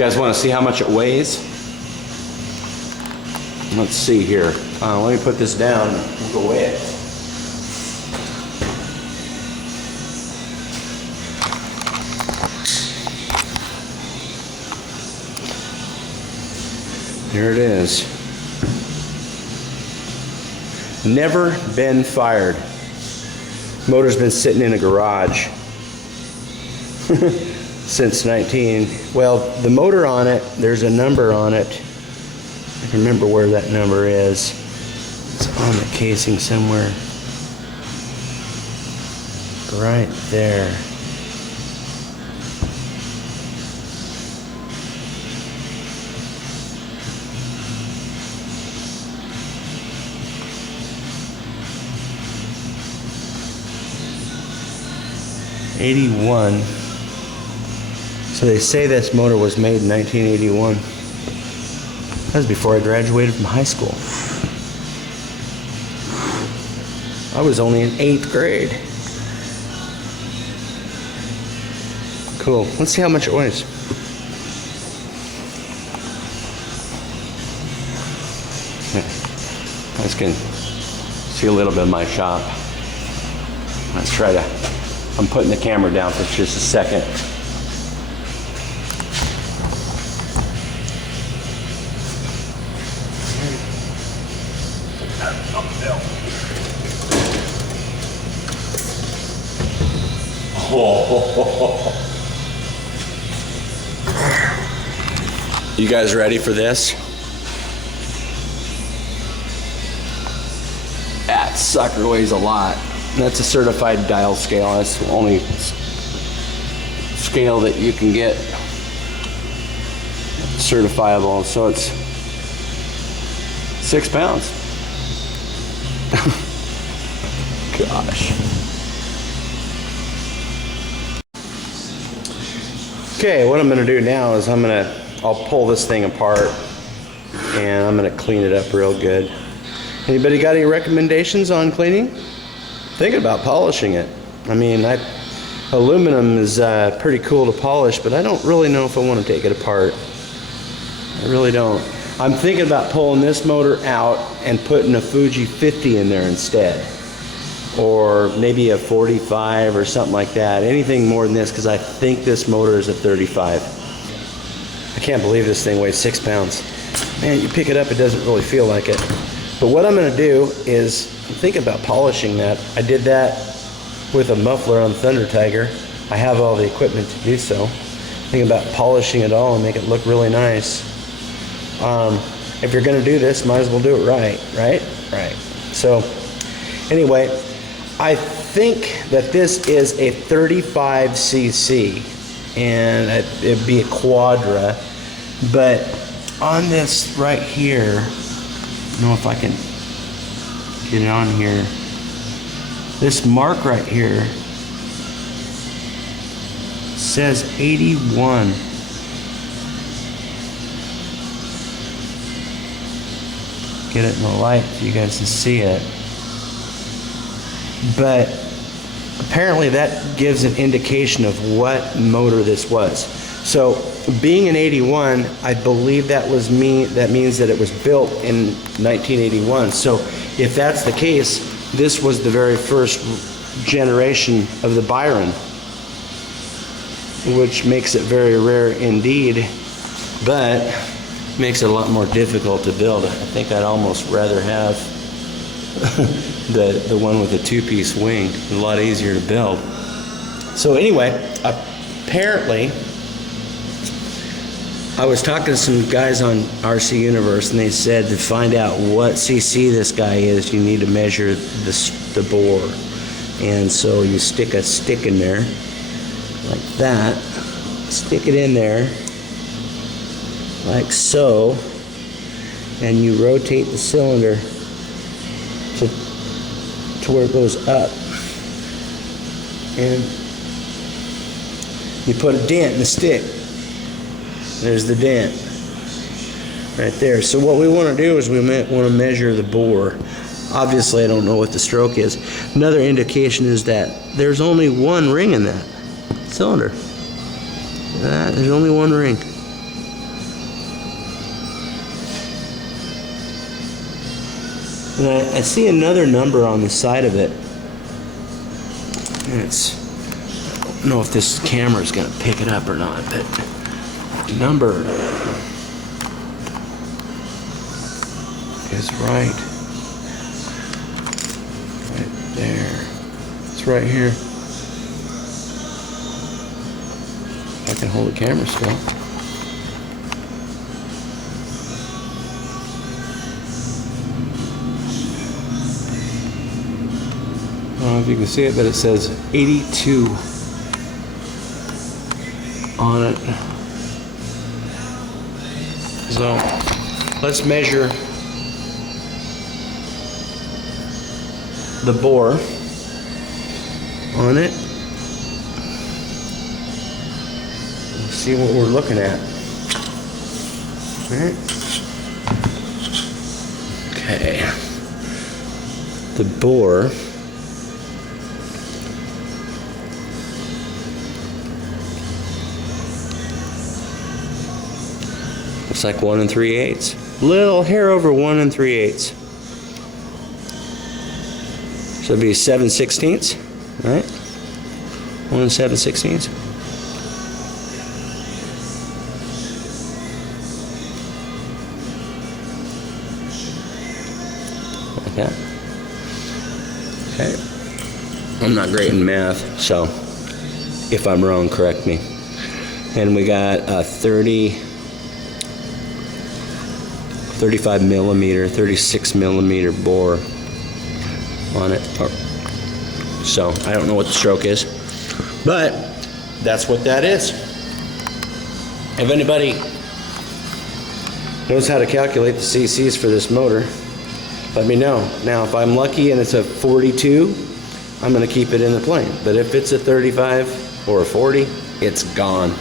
guys want to see how much it weighs? Let's see here. Let me put this down and we'll go weigh it. Here it is. Never been fired. Motor's been sitting in a garage since well, the motor on it, there's a number on it. I can remember where that number is. It's on the casing somewhere. Right there. '81. So they say this motor was made in 1981. That was before I graduated from high school. I was only in 8th grade. Cool. Let's see how much it weighs. You guys can see a little bit of my shop. Let's try to, I'm putting the camera down for just a second. You guys ready for this? That sucker weighs a lot. That's a certified dial scale. That's the only scale that you can get certifiable. So it's 6 pounds. Gosh. Okay, what I'm gonna do now is I'll pull this thing apart and I'm gonna clean it up real good. Anybody got any recommendations on cleaning? Thinking about polishing it. I mean, aluminum is pretty cool to polish, but I don't really know if I want to take it apart. I really don't. I'm thinking about pulling this motor out and putting a Fuji 50 in there instead. Or maybe a 45 or something like that. Anything more than this, because I think this motor is a 35. I can't believe this thing weighs 6 pounds. Man, you pick it up, it doesn't really feel like it. But what I'm gonna do is, I'm thinking about polishing that. I did that with a muffler on Thunder Tiger. I have all the equipment to do so. Thinking about polishing it all and make it look really nice. If you're gonna do this, might as well do it right? Right. So, anyway, I think that this is a 35cc, and it'd be a Quadra, but on this right here, I don't know if I can get it on here, this mark right here says 81. Get it in the light so you guys can see it. But apparently that gives an indication of what motor this was. So being an 81, I believe that means that it was built in 1981. So if that's the case, this was the very first generation of the Byron, which makes it very rare indeed, but makes it a lot more difficult to build. I think I'd almost rather have the one with the two-piece wing. A lot easier to build. So anyway, apparently I was talking to some guys on RC Universe, and they said to find out what cc this guy is, you need to measure the bore. And so you stick a stick in there like that, stick it in there like so, and you rotate the cylinder to where it goes up, and you put a dent in the stick. There's the dent right there. So what we want to do is we want to measure the bore. Obviously I don't know what the stroke is. Another indication is that there's only one ring in that cylinder. There's only one ring. And I see another number on the side of it. And it's, I don't know if this camera is going to pick it up or not, but number is right there. It's right here. If I can hold the camera still. I don't know if you can see it, but it says 82 on it. So let's measure the bore on it. Let's see what we're looking at. All right. Okay. The bore looks like 1 3/8. Little hair over 1 3/8. So it'd be 7/16, right? 1 7/16. Like that. Okay. I'm not great in math, so if I'm wrong, correct me. And we got a 35 millimeter, 36 millimeter bore on it. So I don't know what the stroke is, but that's what that is. If anybody knows how to calculate the CCs for this motor, let me know. Now, if I'm lucky and it's a 42, I'm going to keep it in the plane. But if it's a 35 or a 40, it's gone.